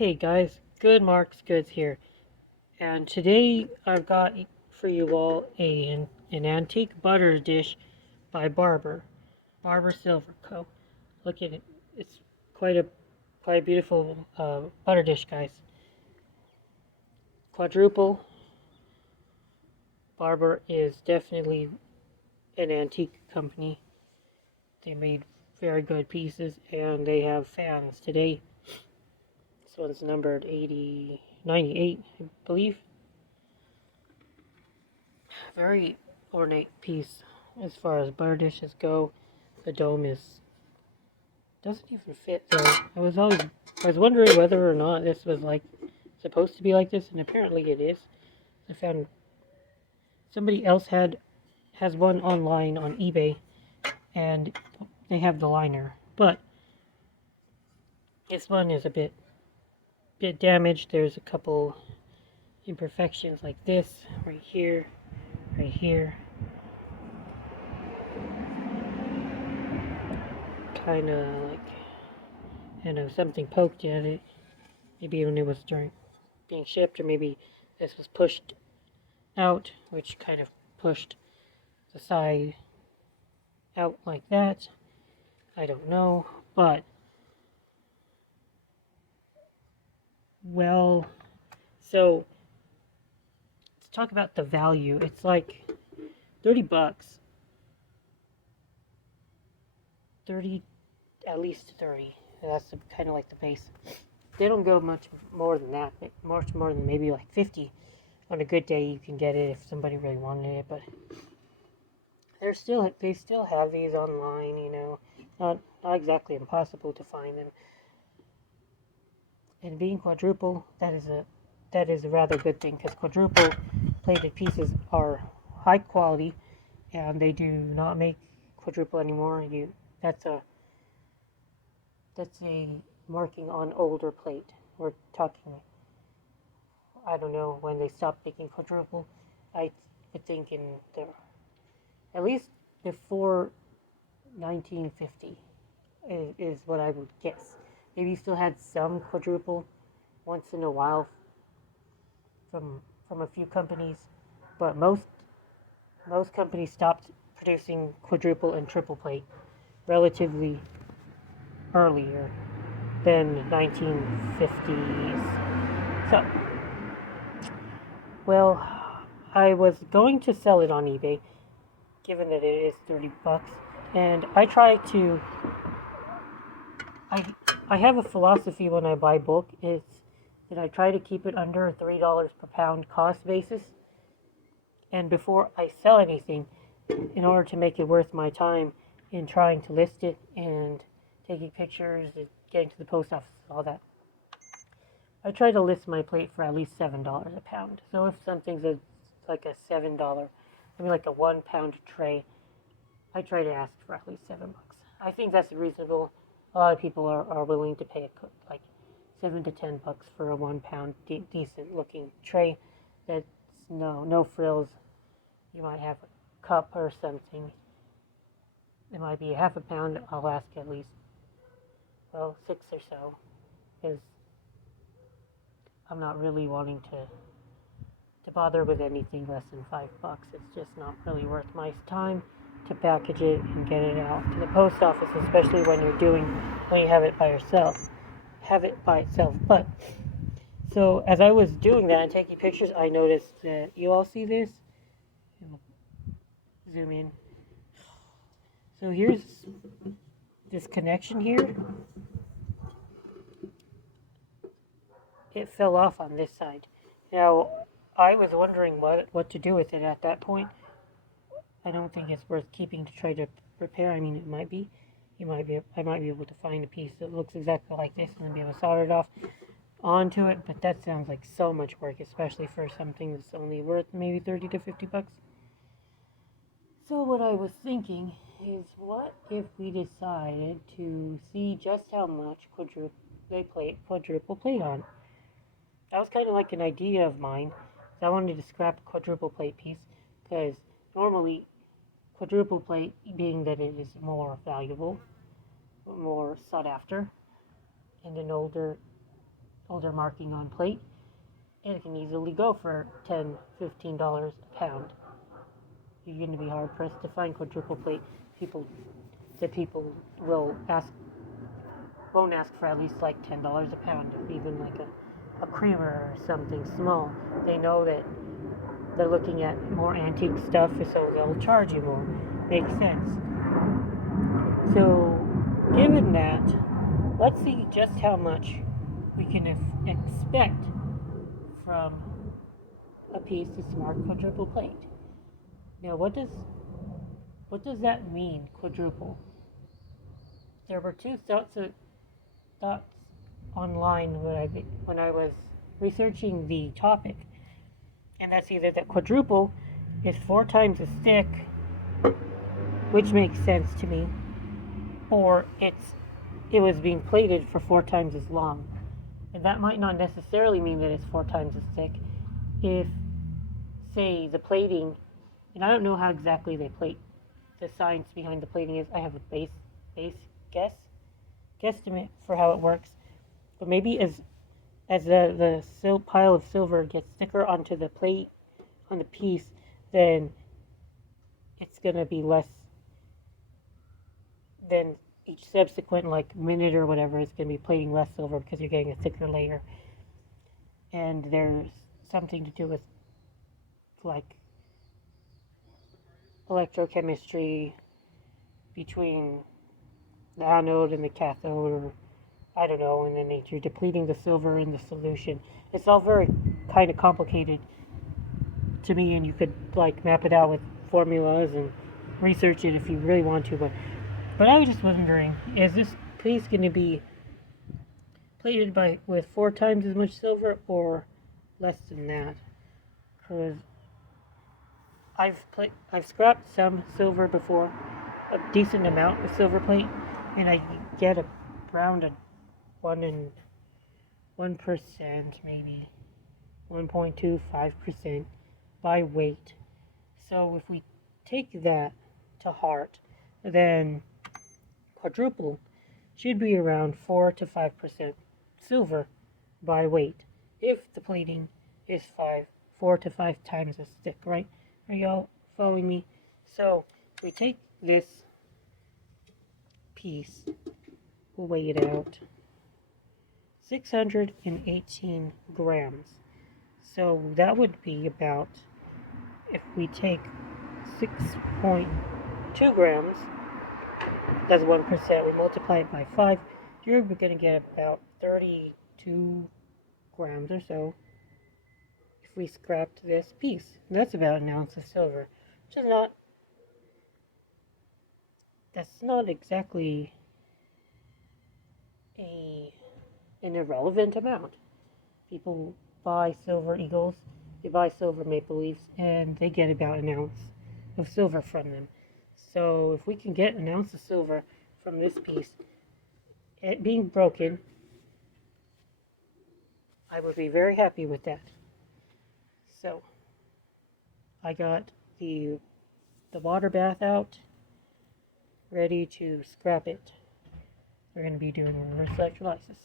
Hey guys, Good Marks Goods here, and today I've got for you all an antique butter dish by Barbour Silver Co. Look at it; it's quite a quite a beautiful butter dish, guys. Quadruple Barbour is definitely an antique company. They made very good pieces, and they have fans today. This one's numbered 98, I believe. Very ornate piece as far as butter dishes go. The dome is doesn't even fit. So I was wondering whether or not this was like supposed to be like this, and apparently it is. I found somebody else has one online on eBay, and they have the liner, but this one is a bit damaged. There's a couple imperfections like this right here, kind of like something poked at it. Maybe when it was during being shipped, or maybe this was pushed out, which kind of pushed the side out like that. I don't know, but well, so let's talk about the value. It's like 30 bucks, 30, at least 30. That's kind of like the base. They don't go much more than that, much more than maybe like 50. On a good day, you can get it if somebody really wanted it, but they still have these online. Not exactly impossible to find them. And being quadruple, that is a rather good thing, because quadruple plated pieces are high quality, and they do not make quadruple anymore. That's a that's a marking on older plate. We're talking, I don't know when they stopped making quadruple. I would think in the at least before 1950 is what I would guess. Maybe you still had some quadruple once in a while from a few companies, but most companies stopped producing quadruple and triple plate relatively earlier than 1950s. So, well, I was going to sell it on eBay, given that it is 30 bucks, and I I have a philosophy when I buy bulk is that I try to keep it under a $3 per pound cost basis. And before I sell anything, in order to make it worth my time in trying to list it and taking pictures and getting to the post office, all that, I try to list my plate for at least $7 a pound. So if something's like a like a 1 pound tray, I try to ask for at least $7. I think that's reasonable. A lot of people are willing to pay like $7 to $10 for a 1 pound decent looking tray. That's no frills. You might have a cup or something. It might be a half a pound. I'll ask at least, well, 6 or so, because I'm not really wanting to bother with anything less than $5. It's just not really worth my time to package it and get it out to the post office, especially when you have it by itself. But so as I was doing that and taking pictures, I noticed that you all see this. Zoom in. So here's this connection here. It fell off on this side. Now, I was wondering what to do with it at that point. I don't think it's worth keeping to try to repair. I mean, it might be. I might be able to find a piece that looks exactly like this and then be able to solder it off onto it, but that sounds like so much work, especially for something that's only worth maybe 30 to 50 bucks. So what I was thinking is, what if we decided to see just how much quadruple plate on? That was kind of like an idea of mine. I wanted to scrap a quadruple plate piece, because normally quadruple plate, being that it is more valuable, more sought after, and an older marking on plate, and it can easily go for $10, $15 a pound. You're going to be hard pressed to find quadruple plate people won't ask for at least like $10 a pound, or even like a creamer or something small. They know that they're looking at more antique stuff, so they'll charge you more. Makes sense. So, given that, let's see just how much we can expect from a piece of smart quadruple plate. Now, what does that mean, quadruple? There were two thoughts online when I was researching the topic, and that's either that quadruple is 4 times as thick, which makes sense to me, or it was being plated for 4 times as long. And that might not necessarily mean that it's 4 times as thick. If, say, the plating, and I don't know how exactly they plate, the science behind the plating is, I have a base guesstimate for how it works. But maybe as the pile of silver gets thicker onto the plate, on the piece, then it's going to be less than each subsequent like minute or whatever is going to be plating less silver because you're getting a thicker layer. And there's something to do with like electrochemistry between the anode and the cathode, or I don't know, and then you're depleting the silver in the solution. It's all very kind of complicated to me, and you could like map it out with formulas and research it if you really want to, but I was just wondering, is this piece going to be plated with 4 times as much silver or less than that? Because I've scrapped some silver before, a decent amount of silver plate, and I get around 1%, maybe 1.25% by weight. So if we take that to heart, then quadruple should be around 4 to 5% silver by weight if the plating is 4 to 5 times as thick, right? Are y'all following me? So we take this piece, we'll weigh it out, 618 grams. So that would be about, if we take 6.2 grams, that's 1%, we multiply it by 5, you're going to get about 32 grams or so if we scrapped this piece. And that's about an ounce of silver, which is that's not exactly an irrelevant amount. People buy silver eagles, they buy silver maple leafs, and they get about an ounce of silver from them. So if we can get an ounce of silver from this piece, it being broken, I would be very happy with that. So I got the water bath out, ready to scrap it. We're going to be doing reverse electrolysis.